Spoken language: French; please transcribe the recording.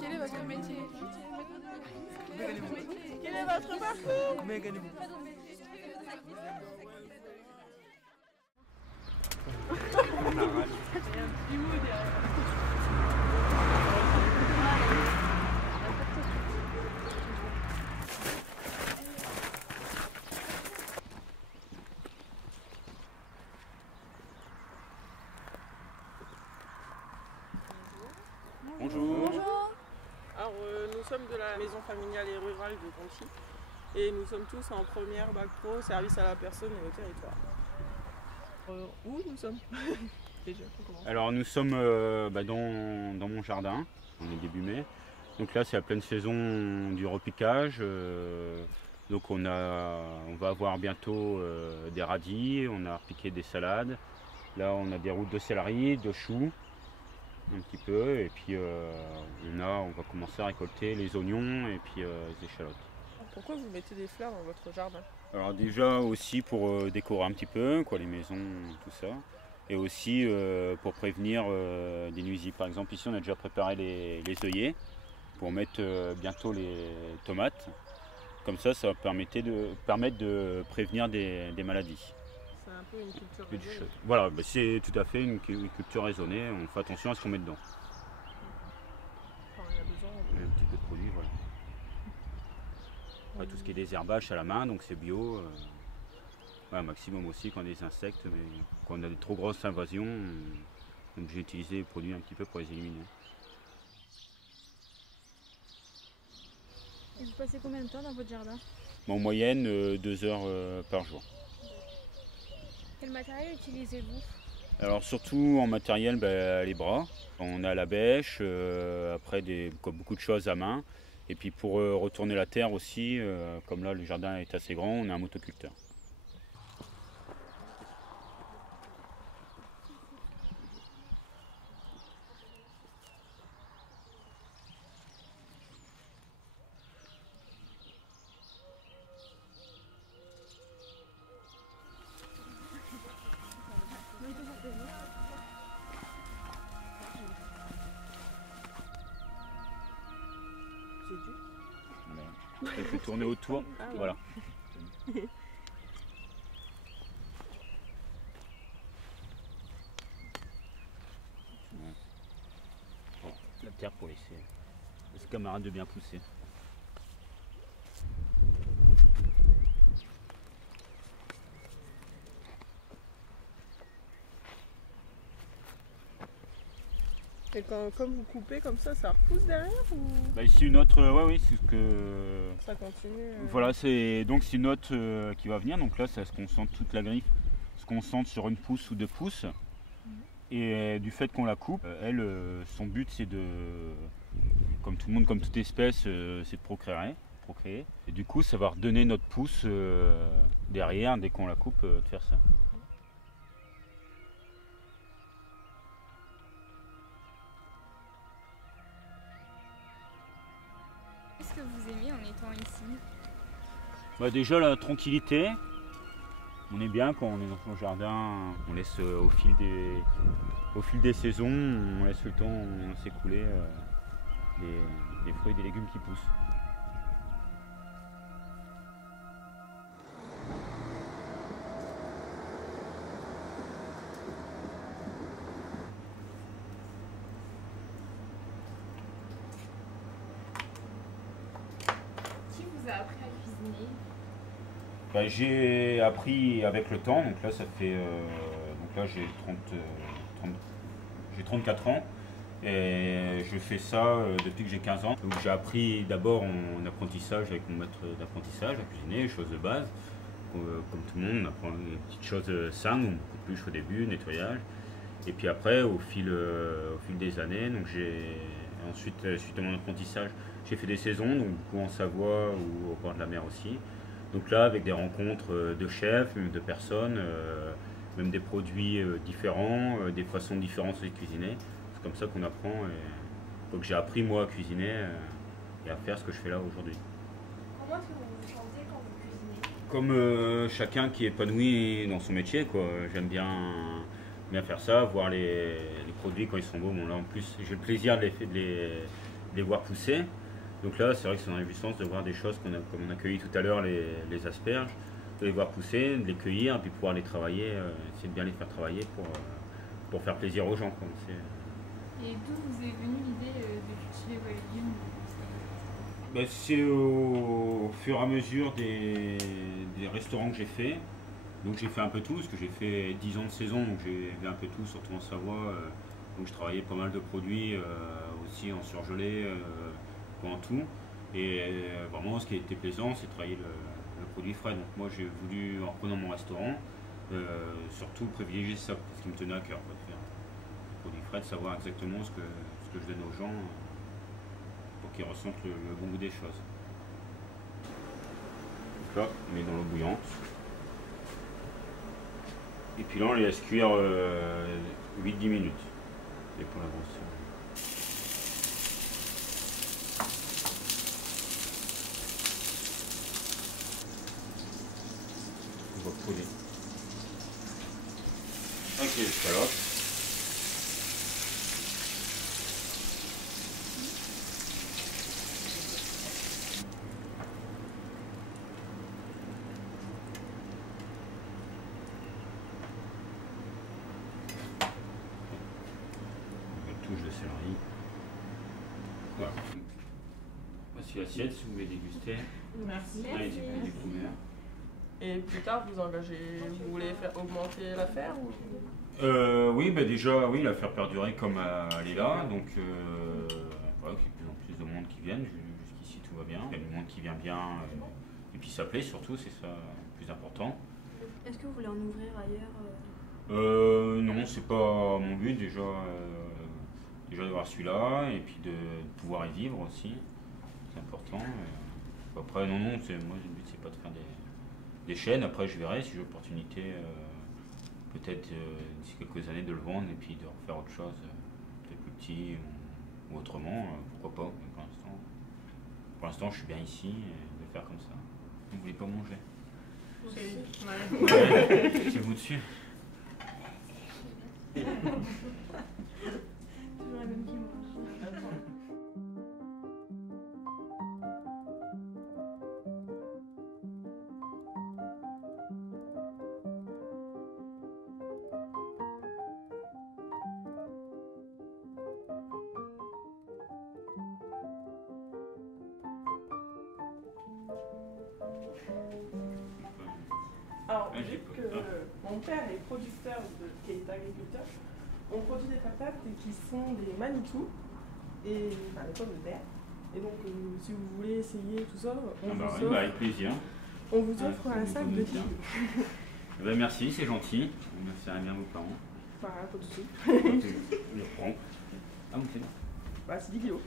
Quel est votre métier? Quel est votre parcours? Bonjour. Alors nous sommes de la maison familiale et rurale de Conty et nous sommes tous en première bac pro service à la personne et au territoire. Où nous sommes déjà, on commence. Alors nous sommes dans mon jardin, on est début mai. Donc là c'est la pleine saison du repiquage. Donc on va avoir bientôt des radis, on a repiqué des salades. Là on a des routes de céleri, de choux. Un petit peu et puis on va commencer à récolter les oignons et puis les échalotes. Pourquoi vous mettez des fleurs dans votre jardin? Alors déjà aussi pour décorer un petit peu les maisons, tout ça, et aussi pour prévenir des nuisibles. Par exemple ici on a déjà préparé les œillets pour mettre bientôt les tomates. Comme ça va permettre de prévenir des maladies. C'est un peu une culture raisonnée. Voilà, c'est tout à fait une culture raisonnée, on fait attention à ce qu'on met dedans. Enfin, il y a besoin Un petit peu de produit, voilà. Après, tout ce qui est désherbage à la main, donc c'est bio. Un maximum aussi quand il y a des insectes, mais quand on a des trop grosses invasions, on est obligé d'utiliser des produits un petit peu pour les éliminer. Et vous passez combien de temps dans votre jardin? En moyenne, 2 heures par jour. Quel matériel utilisez-vous? Alors surtout en matériel, les bras. On a la bêche, après beaucoup de choses à main. Et puis pour retourner la terre aussi, comme là le jardin est assez grand, on a un motoculteur. C'est dur. Voilà. Et puis tourner autour, Ah ouais. voilà. La terre pour laisser les camarades de bien pousser. Et comme vous coupez comme ça repousse derrière ou Ici une autre, oui, c'est ce que. ça continue Voilà, c'est une autre qui va venir. Donc là, ça se concentre, toute la griffe se concentre sur 1 pouce ou 2 pouces. Et du fait qu'on la coupe, elle, son but c'est de, comme tout le monde, comme toute espèce, c'est de procréer. Et du coup, ça va redonner notre pouce derrière, dès qu'on la coupe, de faire ça. Qu'est-ce que vous aimez en étant ici? Déjà la tranquillité. On est bien quand on est dans son jardin, on laisse au fil des saisons, on laisse le temps s'écouler des fruits et des légumes qui poussent. Qui vous a appris à cuisiner? J'ai appris avec le temps, donc là ça fait donc là j'ai 34 ans et je fais ça depuis que j'ai 15 ans. Donc j'ai appris d'abord en apprentissage avec mon maître d'apprentissage à cuisiner, choses de base. Comme tout le monde, on apprend des petites choses simples, beaucoup de plus au début, nettoyage. Et puis après, au fil des années, donc ensuite, suite à mon apprentissage, j'ai fait des saisons, donc beaucoup en Savoie ou au bord de la mer aussi. Donc là, avec des rencontres de chefs, de personnes, même des produits différents, des façons différentes de cuisiner. C'est comme ça qu'on apprend. Donc j'ai appris moi à cuisiner et à faire ce que je fais là aujourd'hui. Comment est-ce que vous vous sentez quand vous cuisinez? Comme chacun qui est épanoui dans son métier, quoi. J'aime bien bien faire ça, voir les produits quand ils sont beaux. Bon, là en plus, j'ai le plaisir de les voir pousser. Donc là, c'est vrai que c'est une réjouissance de voir des choses comme on a cueilli tout à l'heure, les asperges, de les voir pousser, de les cueillir, et puis pouvoir les travailler, essayer de bien les faire travailler pour faire plaisir aux gens, quoi. Et d'où vous est venue l'idée de cultiver vos légumes? Ben, c'est au fur et à mesure des restaurants que j'ai fait. Donc j'ai fait un peu tout, parce que j'ai fait 10 ans de saison, donc j'ai fait un peu tout, surtout en Savoie. Donc je travaillais pas mal de produits, aussi en surgelé, en tout. Et vraiment, ce qui a été plaisant, c'est de travailler le produit frais. Donc moi, j'ai voulu, en reprenant mon restaurant, surtout privilégier ça, ce qui me tenait à cœur, quoi, de faire un produit frais, de savoir exactement ce que je donne aux gens, pour qu'ils ressentent le bon goût des choses. Donc là, on met dans l'eau bouillante. Et puis là, on les laisse cuire 8-10 minutes. Et pour la grosse. On va couler. Ok, les escalope. Touche de céleri. Voilà. Voici l'assiette si vous voulez déguster. Merci. Allez-y, du couvert. Et plus tard, vous voulez faire augmenter l'affaire ou... Oui, bah déjà, oui, la faire perdurer comme elle est là. Donc, voilà, qu'il y ait de plus en plus de monde qui viennent. Jusqu'ici, tout va bien. Il y a du monde qui vient bien. Et puis, ça plaît surtout, c'est ça le plus important. Est-ce que vous voulez en ouvrir ailleurs? Non, c'est pas mon but. Déjà d'avoir celui-là et puis de pouvoir y vivre aussi. C'est important. Après, non, moi, le but, c'est pas de faire des chaînes. Après, je verrai si j'ai l'opportunité, peut-être d'ici quelques années, de le vendre et puis de refaire autre chose, peut-être plus petit ou autrement, pourquoi pas. Mais pour l'instant, je suis bien ici et de faire comme ça. Vous voulez pas manger? Ouais. C'est vous dessus. Toujours la même qui mange. Alors, Ouais, vu que mon père est producteur, qui est agriculteur, on produit des patates qui sont des Manitou et des pommes de terre. Et donc, si vous voulez essayer tout ça, Avec plaisir. on vous offre un sac de 10 kilos. Merci, c'est gentil. Merci bien vos parents. Voilà, pas de soucis. Je le prends. Ah, bon, c'est bon. Bah, c'est 10 kilos.